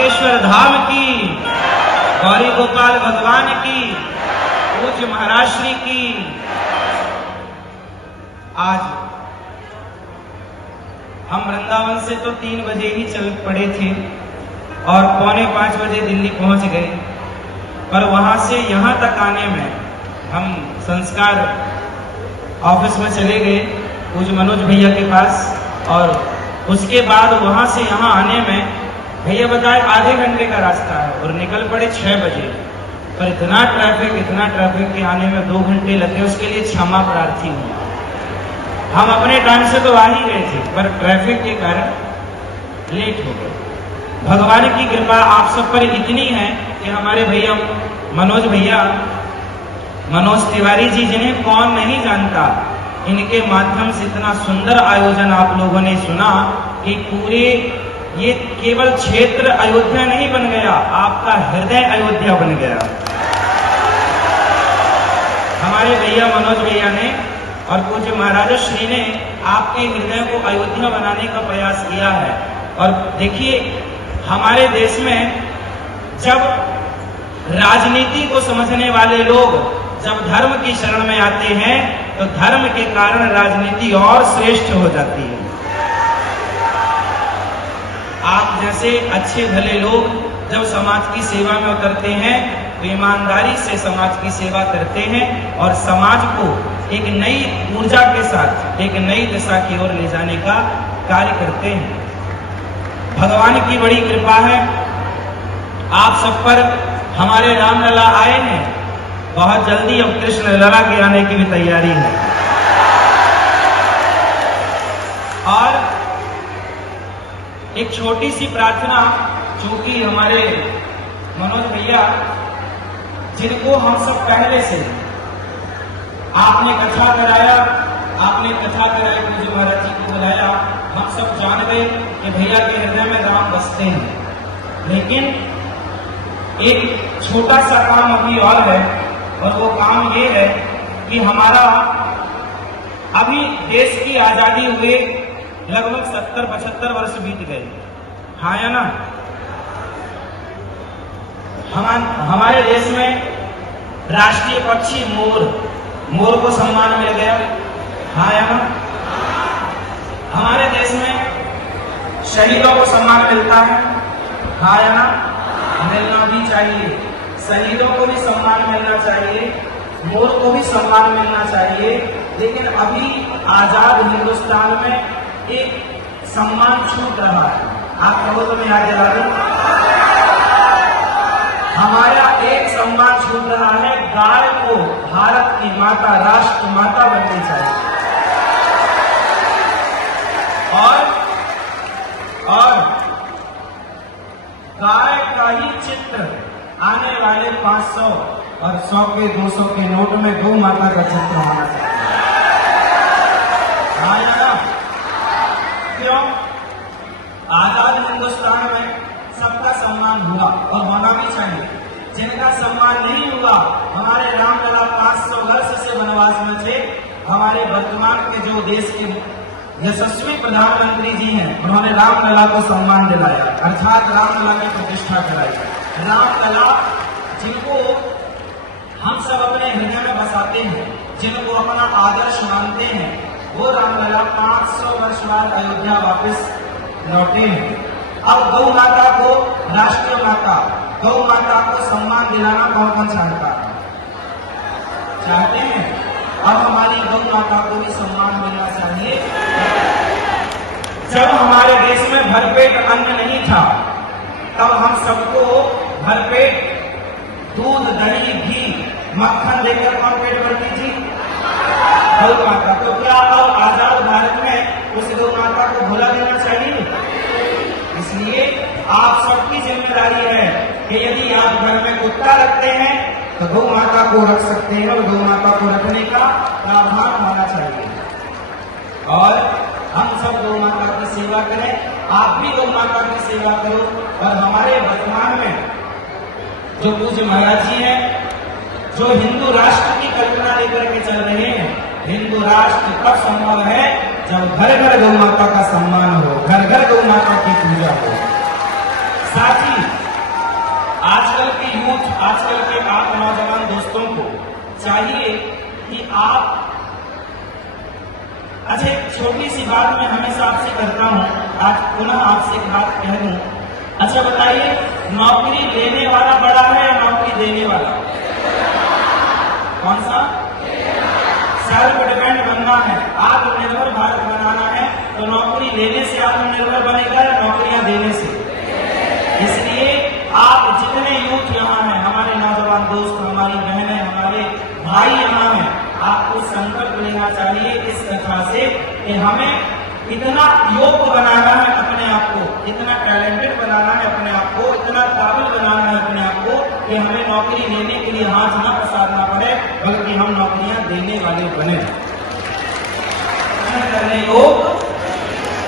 बागेश्वर धाम की, गौरी गोपाल भगवान की, पूज्य महाराज श्री की। आज हम वृंदावन से तो 3 बजे ही चल पड़े थे और 4:45 बजे दिल्ली पहुंच गए, पर वहां से यहां तक आने में हम संस्कार ऑफिस में चले गए पूज्य मनोज भैया के पास, और उसके बाद वहां से यहां आने में भैया बताए आधे घंटे का रास्ता है और निकल पड़े 6 बजे, पर इतना ट्रैफिक के आने में 2 घंटे लगे। उसके लिए क्षमा प्रार्थी हूँ। हम अपने टाइम से तो आ ही गए थे, पर ट्रैफिक के कारण लेट हो गए। भगवान की कृपा आप सब पर इतनी है कि हमारे भैया मनोज तिवारी जी, जिन्हें कौन नहीं जानता, इनके माध्यम से इतना सुंदर आयोजन आप लोगों ने सुना कि पूरे ये केवल क्षेत्र अयोध्या नहीं बन गया, आपका हृदय अयोध्या बन गया। हमारे भैया मनोज भैया ने और पूज्य महाराज श्री ने आपके हृदय को अयोध्या बनाने का प्रयास किया है। और देखिए, हमारे देश में जब राजनीति को समझने वाले लोग जब धर्म की शरण में आते हैं तो धर्म के कारण राजनीति और श्रेष्ठ हो जाती है। आप जैसे अच्छे भले लोग जब समाज की सेवा में उतरते हैं तो ईमानदारी से समाज की सेवा करते हैं और समाज को एक नई ऊर्जा के साथ एक नई दिशा की ओर ले जाने का कार्य करते हैं। भगवान की बड़ी कृपा है, आप सब पर हमारे रामलला आए हैं। बहुत जल्दी अब कृष्ण लला के आने की भी तैयारी है। और एक छोटी सी प्रार्थना, चूंकि हमारे मनोज भैया, जिनको हम सब पहले से आपने कथा कराई, पूज्य महाराज जी को बुलाया, हम सब जान गए कि भैया के हृदय में राम बसते हैं। लेकिन एक छोटा सा काम अभी और है, और वो काम ये है कि हमारा अभी देश की आजादी हुए लगभग 70-75 वर्ष बीत गए, हाँ या ना? हमारे देश में राष्ट्रीय पक्षी मोर को सम्मान मिल गया, हाँ या ना? हमारे देश में शहीदों को सम्मान मिलता है, हाँ या ना? मिलना भी चाहिए। शहीदों को भी सम्मान मिलना चाहिए, मोर को भी सम्मान मिलना चाहिए। लेकिन अभी आजाद हिंदुस्तान में एक सम्मान छूट रहा है। आप कहो तो मैं याद दिला दूं, हमारा एक सम्मान छूट रहा है। गाय को भारत की माता, राष्ट्र माता बननी चाहिए। और गाय का ही चित्र आने वाले 500 और 100 के 200 के नोट में गौ माता का चित्र होना चाहिए। क्यों? आजाद हिंदुस्तान में सबका सम्मान हुआ और होना भी चाहिए। जिनका सम्मान नहीं हुआ, हमारे रामलला 500 वर्ष से वनवास में थे। हमारे वर्तमान के जो देश के यशस्वी प्रधानमंत्री जी हैं, उन्होंने रामलला को सम्मान दिलाया, अर्थात रामलला की प्रतिष्ठा कराई। रामलला जिनको हम सब अपने हृदय में बसाते हैं, जिनको अपना आदर्श मानते हैं, वो रामलला 500 वर्ष बाद अयोध्या वापस लौटे हैं। अब गौ माता को राष्ट्रीय माता, गौ माता को सम्मान दिलाना कौन कौन चाहते हैं? अब हमारी गौ माता को भी सम्मान मिलना चाहिए। जब हमारे देश में भरपेट अन्न नहीं था, तब हम सबको भरपेट दूध, दही, घी, मक्खन देकर कौन पेट भरती थी? गौ माता। तो क्या अब आजाद भारत में उस गौ माता को भुला देना चाहिए? इसलिए आप सबकी जिम्मेदारी है कि यदि आप घर में कुत्ता रखते हैं तो गौ माता को रख सकते हैं, और गौ माता को रखने का प्रावधान होना चाहिए। और हम सब गौ माता की सेवा करें, आप भी गौ माता की सेवा करो। और हमारे वर्तमान में जो पूज्य महाराज जी हैं, जो हिंदू राष्ट्र की कल्पना लेकर के चल रहे हैं, हिंदू राष्ट्र तब संभव है जब घर घर गौ माता का सम्मान हो, घर घर गौ माता की पूजा हो। साथ ही आजकल के आप नौजवान दोस्तों को चाहिए कि आप, अच्छा एक छोटी सी बात मैं हमेशा आपसे करता हूं, आज पुनः आपसे एक बात कह दूं। अच्छा बताइए, नौकरी लेने वाला बड़ा है या नौकरी देने वाला? कौन सा? सेल्फ डिपेंड बनना है, आत्मनिर्भर भारत बनाना है, तो नौकरी लेने से आत्मनिर्भर बनेगा या नौकरियां देने से? इसलिए आप जितने यूथ यहाँ हैं, हमारे नौजवान दोस्त, हमारी बहनें, हमारे भाई यहाँ हैं, आपको संकल्प लेना चाहिए इस कथा से कि हमें इतना योग्य बनाना है अपने आप को, इतना टैलेंटेड बनाना है अपने आप को, इतना काबिल बनाना है अपने आप को कि हमें नौकरी लेने के लिए हाथ न पसारना पड़े, बल्कि हम नौकरियां देने वाले बने करने को।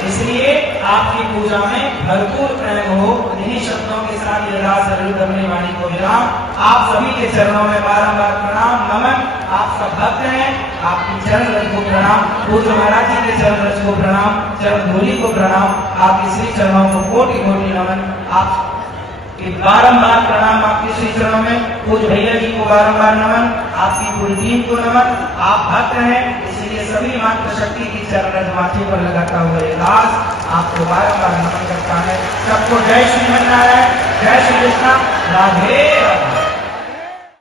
इसलिए आपकी पूजा में भरपूर प्रेम हो। इन्हीं शब्दों के साथ ये रास जरूर करने वाली को विराम। आप सभी के चरणों में बारंबार प्रणाम नमन। आप सब भक्त हैं, आपकी चरण रज को प्रणाम, पूज्य महाराज जी के चरण रज को प्रणाम, चरण धूलि को प्रणाम, आपके श्री चरणों को कोटि कोटि नमन। आप बारंबार प्रणाम आपके श्री चरणों में, पूज्य भैया जी को बारंबार नमन, आपकी पूरी टीम को नमन। आप भक्त हैं, इसलिए सभी मात्र शक्ति की चरण माथे पर लगाता हुआ ये दास आपको बारंबार नमन करता है। सबको जय श्री नारायण, जय श्री कृष्ण, राधे।